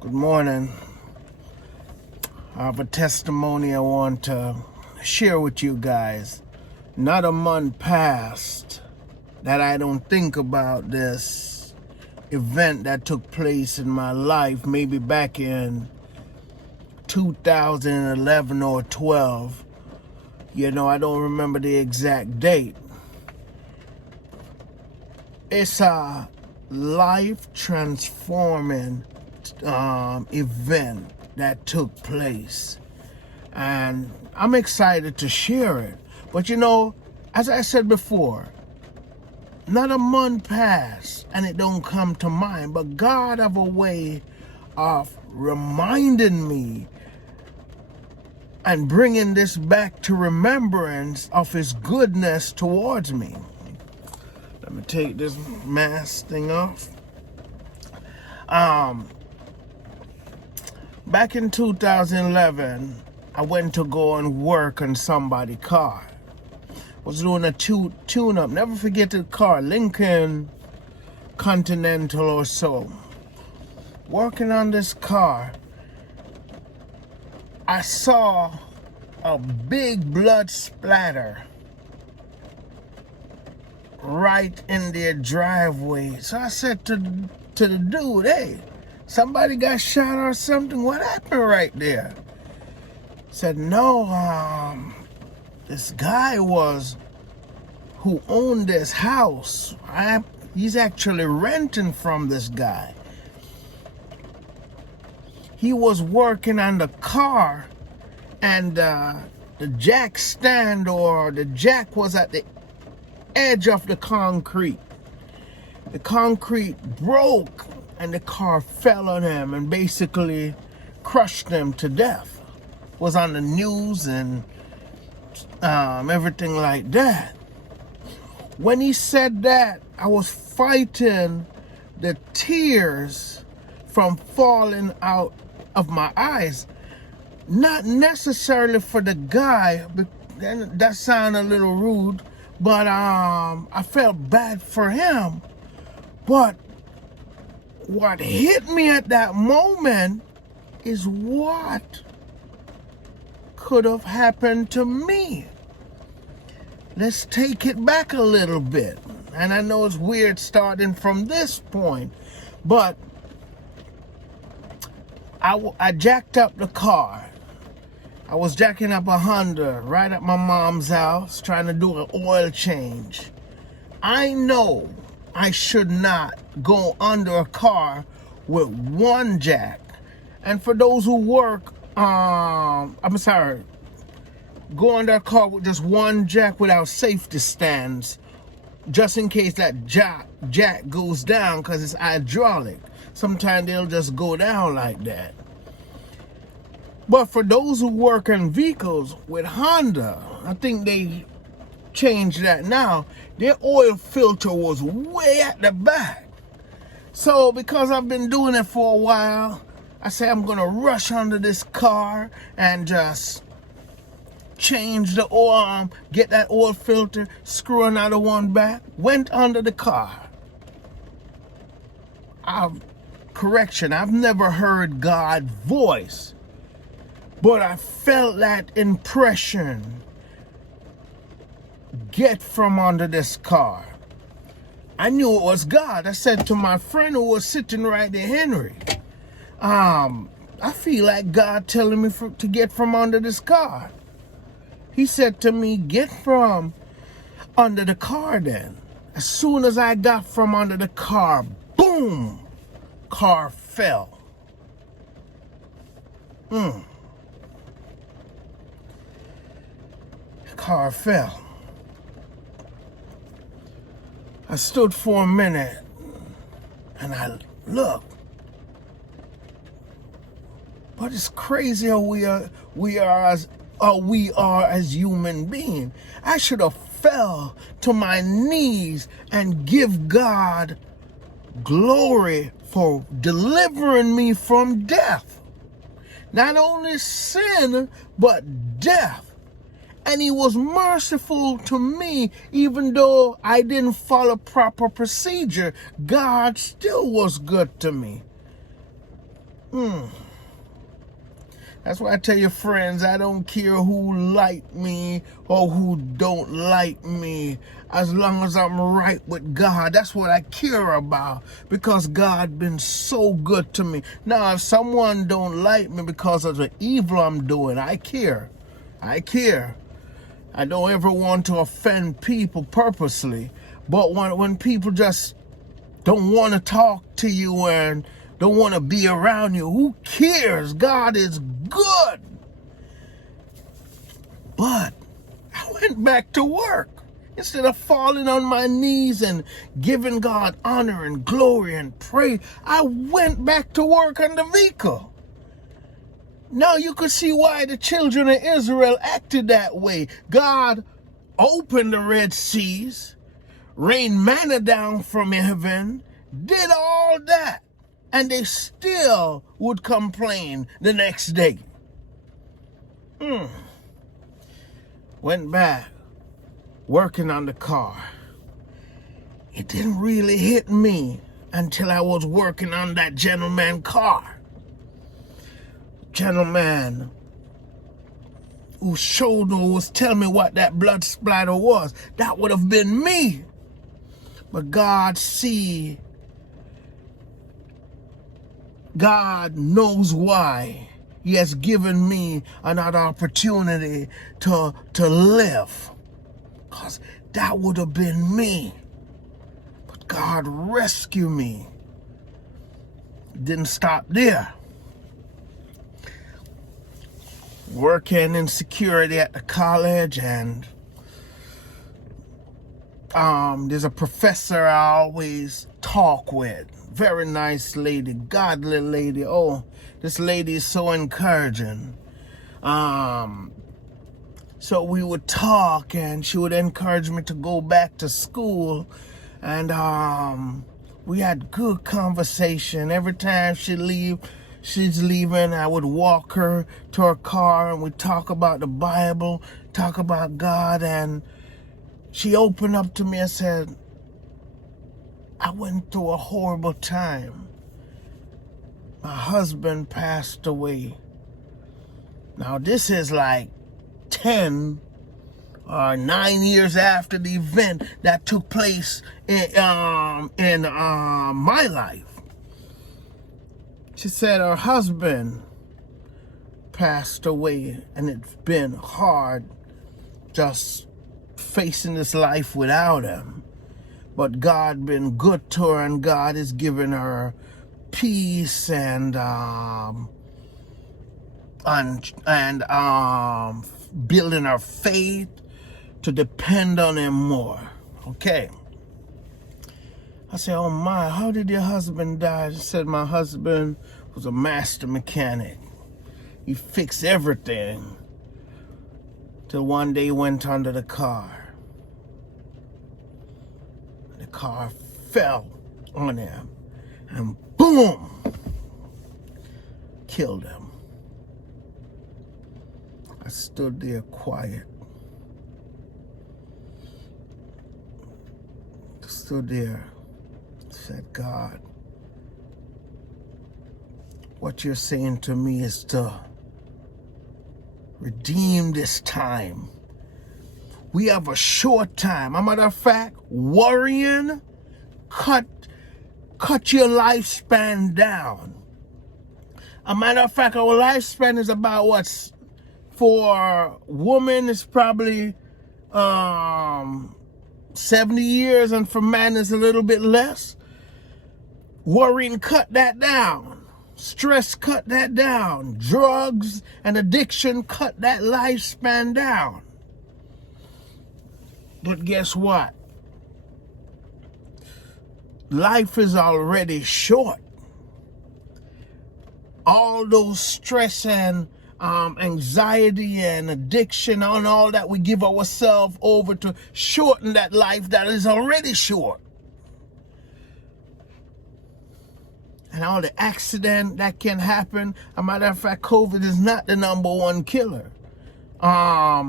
Good morning. I have a testimony I want to share with you guys. Not a month passed that I don't think about this event that took place in my life, maybe back in 2011 or 12. I don't remember the exact date. It's a life transforming event that took place, and I'm excited to share it. But as I said before, not a month passed and it don't come to mind, but God have a way of reminding me and bringing this back to remembrance of his goodness towards me. Let me take this mask thing off. Back in 2011, I went to go and work on somebody's car. Was doing a tune-up. Never forget the car, Lincoln Continental or so. Working on this car, I saw a big blood splatter right in their driveway. So I said to the dude, "Hey, somebody got shot or something? What happened right there?" Said, "No, this guy who owned this house. He's actually renting from this guy. He was working on the car, and the jack stand or the jack was at the edge of the concrete. The concrete broke and the car fell on him and basically crushed him to death. Was on the news and everything like that." When he said that, I was fighting the tears from falling out of my eyes. Not necessarily for the guy, that sounded a little rude, but I felt bad for him. But what hit me at that moment is what could have happened to me. Let's take it back a little bit. And I know it's weird starting from this point, but I jacked up the car. I was jacking up a Honda right at my mom's house, trying to do an oil change. I know I should not go under a car with one jack. And for those who work, go under a car with just one jack without safety stands, just in case that jack goes down, because it's hydraulic. Sometimes they'll just go down like that. But for those who work in vehicles with Honda, I think they changed that now. Their oil filter was way at the back. So because I've been doing it for a while, I say I'm gonna rush under this car and just change the oil, get that oil filter, screw another one back, went under the car. I've never heard God's voice, but I felt that impression get from under this car. I knew it was God. I said to my friend who was sitting right there, Henry, I feel like God telling me to get from under this car. He said to me, "Get from under the car then." As soon as I got from under the car, boom, car fell. Car fell. I stood for a minute and I looked. But it's crazy how we are as human beings. I should have fell to my knees and give God glory for delivering me from death. Not only sin, but death. And he was merciful to me, even though I didn't follow proper procedure. God still was good to me. That's why I tell your friends, I don't care who like me or who don't like me. As long as I'm right with God, that's what I care about, because God been so good to me. Now, if someone don't like me because of the evil I'm doing, I care. I care. I don't ever want to offend people purposely. But when people just don't want to talk to you and don't want to be around you, who cares? God is good. But I went back to work. Instead of falling on my knees and giving God honor and glory and praise, I went back to work on the vehicle. Now you could see why the children of Israel acted that way. God opened the Red Seas, rained manna down from heaven, did all that, and they still would complain the next day. Went back, working on the car. It didn't really hit me until I was working on that gentleman's car. Gentleman who was telling me what that blood splatter was. That would have been me. But God knows why He has given me another opportunity to live. Because that would have been me. But God rescued me. Didn't stop there. Working in security at the college, and there's a professor I always talk with. Very nice lady, godly lady. Oh, this lady is so encouraging. So we would talk, and she would encourage me to go back to school, and we had good conversation. Every time she's leaving, I would walk her to her car, and we'd talk about the Bible, talk about God, and she opened up to me and said, I went through a horrible time. My husband passed away. Now, this is like 10 or 9 years after the event that took place in my life. She said her husband passed away, and it's been hard just facing this life without him. But God been good to her, and God has given her peace and building her faith to depend on Him more. Okay. I said, oh my, how did your husband die? She said, my husband was a master mechanic. He fixed everything. Till one day he went under the car. The car fell on him and boom, killed him. I stood there quiet. Stood there. Said, God, what you're saying to me is to redeem this time. We have a short time. As a matter of fact, worrying cut your lifespan down. As a matter of fact, our lifespan is about for women is probably 70 years, and for man is a little bit less. Worrying cut that down. Stress cut that down. Drugs and addiction cut that lifespan down. But guess what? Life is already short. All those stress and anxiety and addiction and all that, we give ourselves over to shorten that life that is already short. And all the accident that can happen. As a matter of fact, COVID is not the number one killer. I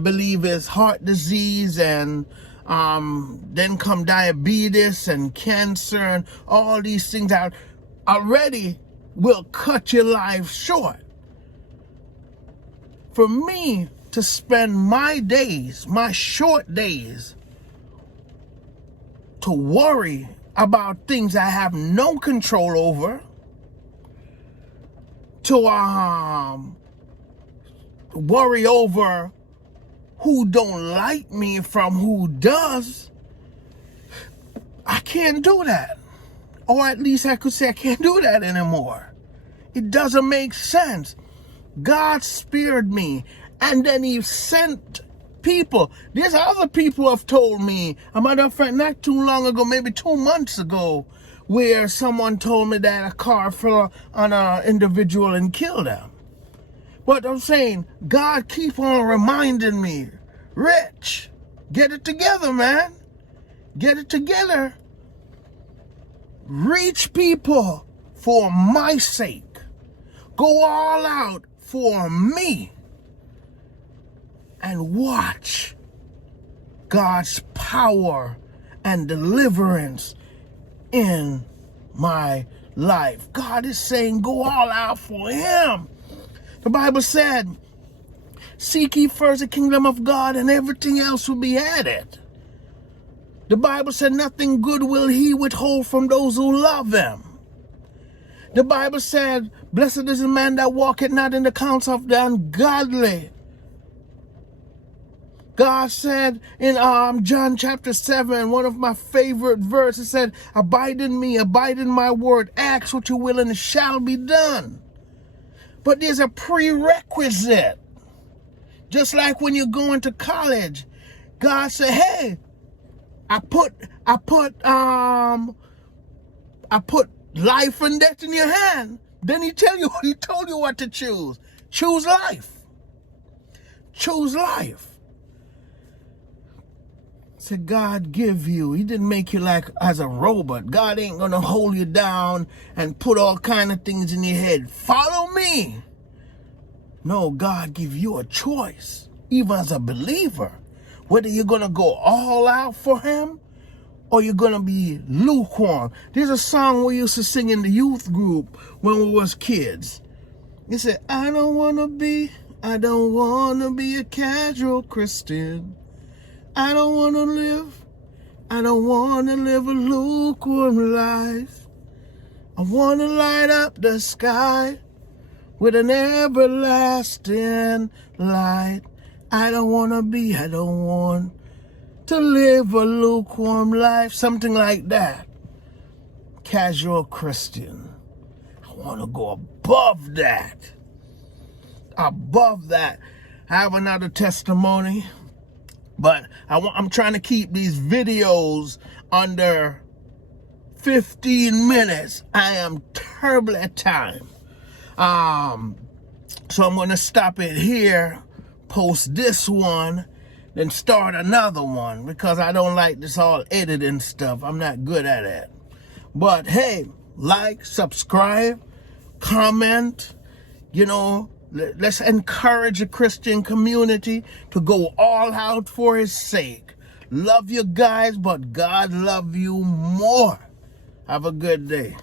believe it's heart disease, and then come diabetes and cancer, and all these things are already will cut your life short. For me to spend my days, my short days, to worry about things I have no control over, to worry over who don't like me from who does, I can't do that. Or at least I could say I can't do that anymore. It doesn't make sense. God spared me, and then he sent people. There's other people have told me, a matter of fact, not too long ago, maybe 2 months ago, where someone told me that a car fell on an individual and killed them. But I'm saying, God keep on reminding me, Rich, get it together, man. Get it together. Reach people for my sake. Go all out for me. And watch God's power and deliverance in my life. God is saying, go all out for him. The Bible said, seek ye first the kingdom of God, and everything else will be added. The Bible said, nothing good will he withhold from those who love him. The Bible said, blessed is the man that walketh not in the counsel of the ungodly. God said in John chapter 7, one of my favorite verses, said, abide in me, abide in my word, ask what you will and it shall be done. But there's a prerequisite. Just like when you're going to college, God said, hey, I put life and death in your hand. Then he told you what to choose. Choose life. Choose life. So God give you. He didn't make you like as a robot. God ain't gonna hold you down and put all kind of things in your head. Follow me. No, God give you a choice, even as a believer, whether you're gonna go all out for him or you're gonna be lukewarm. There's a song we used to sing in the youth group when we was kids. It said, I don't wanna be a casual Christian. I don't want to live a lukewarm life. I want to light up the sky with an everlasting light. I don't want to live a lukewarm life. Something like that. Casual Christian. I want to go above that. Above that. I have another testimony. But I'm trying to keep these videos under 15 minutes. I am terrible at time. So I'm going to stop it here, post this one, then start another one, because I don't like this all editing stuff. I'm not good at it. But hey, like, subscribe, comment, let's encourage the Christian community to go all out for his sake. Love you guys, but God love you more. Have a good day.